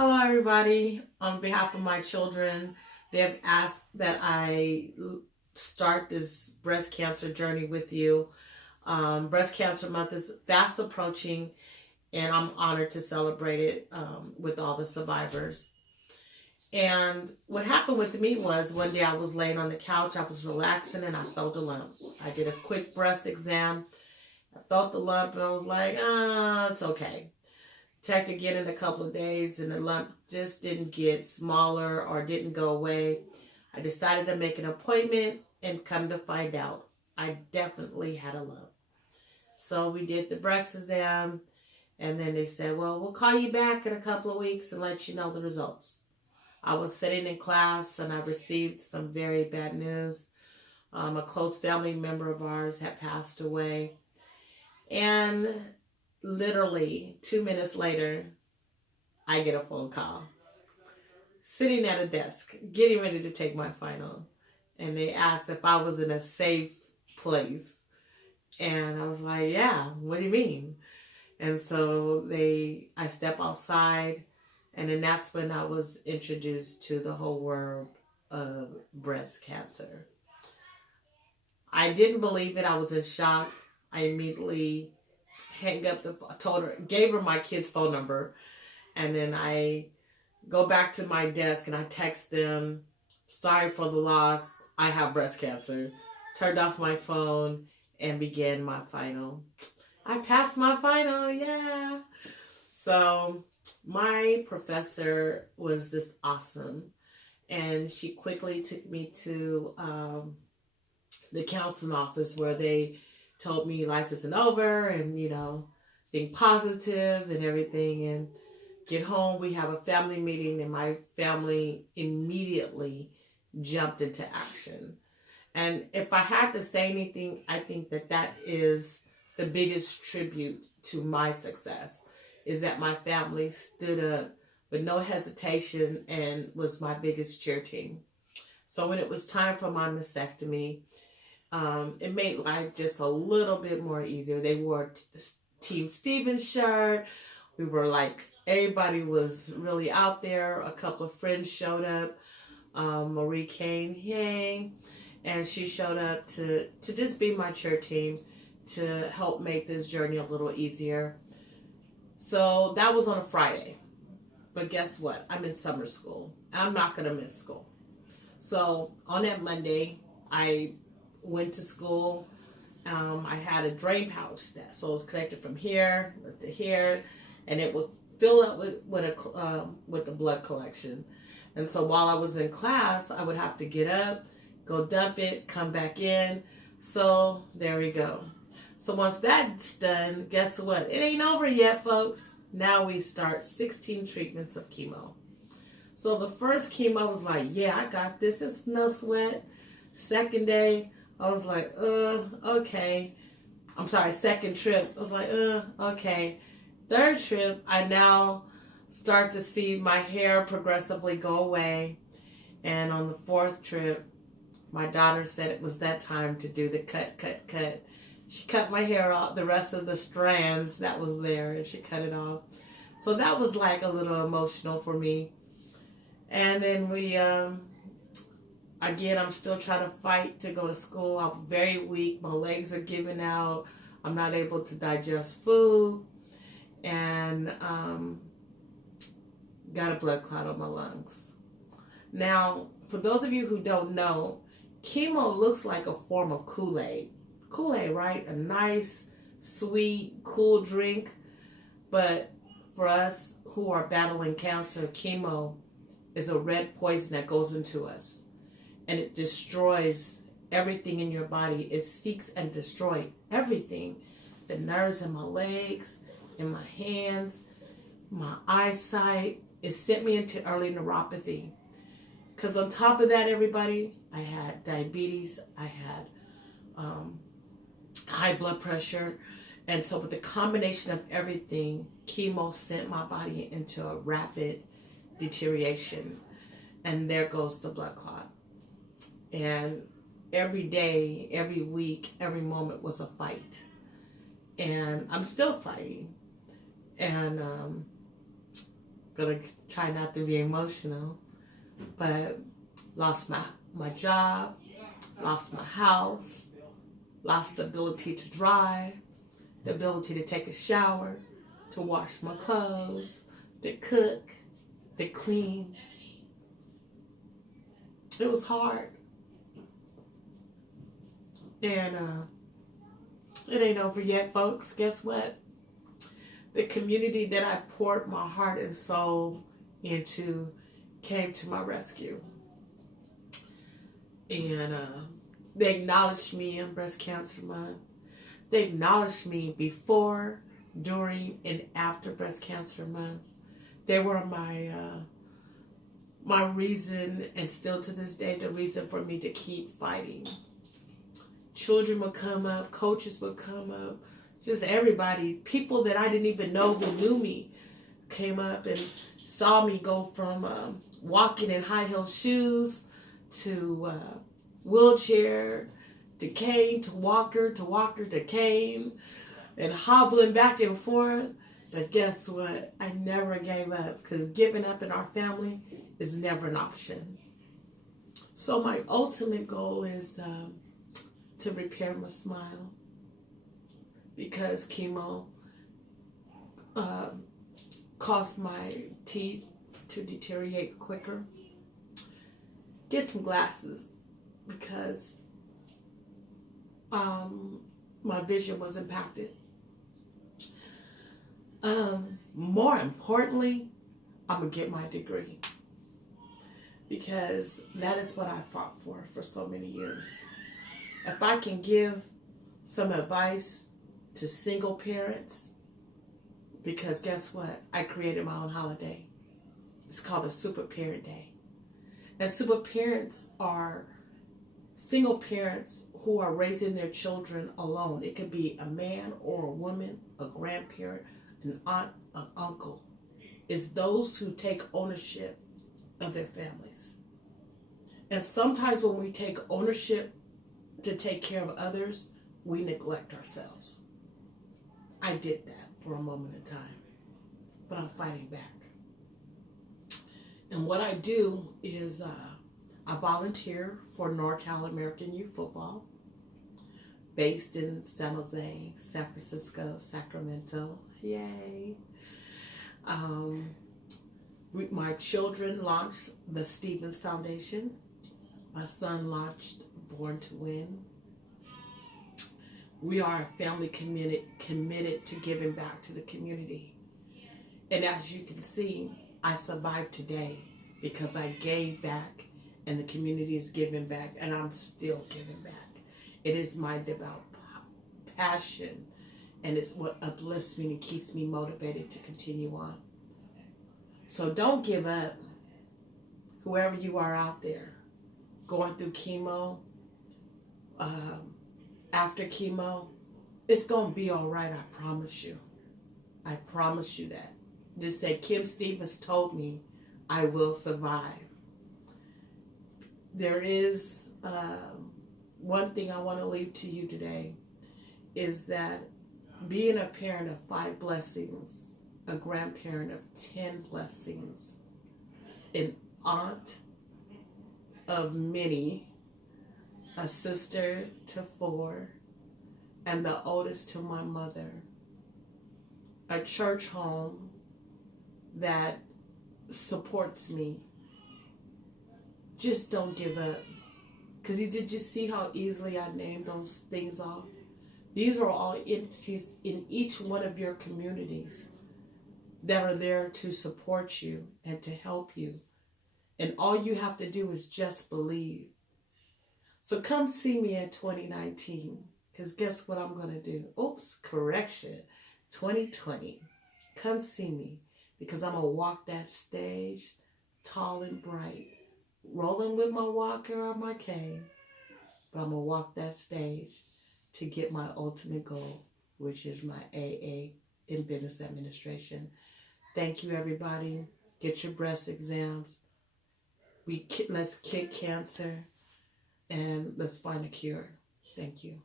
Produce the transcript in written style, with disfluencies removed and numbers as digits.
Hello, everybody. On behalf of my children, they have asked that start this breast cancer journey with you. Breast Cancer Month is fast approaching, and I'm honored to celebrate it with all the survivors. And what happened with me was one day I was laying on the couch, I was relaxing, and I felt a lump. I did a quick breast exam. I felt the lump, and I was like, it's okay. Checked again in a couple of days, and the lump just didn't get smaller or didn't go away. I decided to make an appointment, and come to find out, I definitely had a lump. So we did the breast exam, and then they said, well, we'll call you back in a couple of weeks and let you know the results. I was sitting in class, and I received some very bad news. A close family member of ours had passed away. And literally 2 minutes later, I get a phone call. Sitting at a desk, getting ready to take my final. And they asked if I was in a safe place. And I was like, yeah, what do you mean? And so I step outside, and then that's when I was introduced to the whole world of breast cancer. I didn't believe it. I was in shock. I immediately gave her my kid's phone number, and then I go back to my desk and I text them, sorry for the loss, I have breast cancer. Turned off my phone and began my final. I passed my final, yeah. So my professor was just awesome, and she quickly took me to the counseling office where they told me life isn't over, and think positive and everything. And get home, we have a family meeting, and my family immediately jumped into action. And if I had to say anything, I think that is the biggest tribute to my success, is that my family stood up with no hesitation and was my biggest cheer team. So when it was time for my mastectomy, it made life just a little bit more easier. They wore Team Stevens shirt. We were like, everybody was really out there. A couple of friends showed up. Marie Kane Yang, and she showed up to just be my cheer team, to help make this journey a little easier. So that was on a Friday. But guess what? I'm in summer school. I'm not going to miss school. So on that Monday, I went to school. I had a drain pouch so it was connected from here to here, and it would fill up with the blood collection. And so while I was in class, I would have to get up, go dump it, come back in. So there we go. So once that's done, guess what? It ain't over yet, folks. Now we start 16 treatments of chemo. So the first chemo was like, yeah, I got this. It's no sweat. Second day, I was like, okay. I'm sorry, second trip, I was like, okay. Third trip, I now start to see my hair progressively go away. And on the fourth trip, my daughter said it was that time to do the cut. She cut my hair off, the rest of the strands that was there, and she cut it off. So that was like a little emotional for me. And then we, again, I'm still trying to fight to go to school. I'm very weak. My legs are giving out. I'm not able to digest food. And got a blood clot on my lungs. Now, for those of you who don't know, chemo looks like a form of Kool-Aid. Kool-Aid, right? A nice, sweet, cool drink. But for us who are battling cancer, chemo is a red poison that goes into us. And it destroys everything in your body. It seeks and destroys everything. The nerves in my legs, in my hands, my eyesight. It sent me into early neuropathy. Because on top of that, everybody, I had diabetes. I had high blood pressure. And so with the combination of everything, chemo sent my body into a rapid deterioration. And there goes the blood clot. And every day, every week, every moment was a fight. And I'm still fighting. And gonna try not to be emotional, but lost my job, lost my house, lost the ability to drive, the ability to take a shower, to wash my clothes, to cook, to clean. It was hard. And it ain't over yet, folks. Guess what? The community that I poured my heart and soul into came to my rescue. And they acknowledged me in Breast Cancer Month. They acknowledged me before, during, and after Breast Cancer Month. They were my reason, and still to this day, the reason for me to keep fighting. Children would come up, coaches would come up, just everybody, people that I didn't even know who knew me came up and saw me go from walking in high heel shoes to wheelchair to cane to walker to cane and hobbling back and forth. But guess what? I never gave up, because giving up in our family is never an option. So my ultimate goal is to repair my smile, because chemo caused my teeth to deteriorate quicker. Get some glasses, because my vision was impacted. More importantly, I'm gonna get my degree, because that is what I fought for so many years. If I can give some advice to single parents, because guess what? I created my own holiday. It's called the Super Parent Day. And super parents are single parents who are raising their children alone. It could be a man or a woman, a grandparent, an aunt, an uncle. It's those who take ownership of their families. And sometimes when we take ownership to take care of others, we neglect ourselves. I did that for a moment in time, but I'm fighting back. And what I do is I volunteer for NorCal American Youth Football, based in San Jose, San Francisco, Sacramento. Yay. My children launched the Stevens Foundation. My son launched Born to Win. We are a family committed to giving back to the community. And as you can see, I survived today because I gave back, and the community is giving back, and I'm still giving back. It is my devout passion, and it's what uplifts me and keeps me motivated to continue on. So don't give up. Whoever you are out there, going through chemo, after chemo, it's going to be all right, I promise you. I promise you that. Just say, Kim Stevens told me I will survive. There is one thing I want to leave to you today, is that being a parent of 5 blessings, a grandparent of 10 blessings, an aunt of many, a sister to 4, and the oldest to my mother, a church home that supports me. Just don't give up. Because did you see how easily I named those things off? These are all entities in each one of your communities that are there to support you and to help you. And all you have to do is just believe. So come see me in 2019, because guess what I'm going to do? Oops, correction. 2020. Come see me, because I'm going to walk that stage tall and bright, rolling with my walker or my cane. But I'm going to walk that stage to get my ultimate goal, which is my AA in business administration. Thank you, everybody. Get your breast exams. Let's kick cancer, and let's find a cure. Thank you.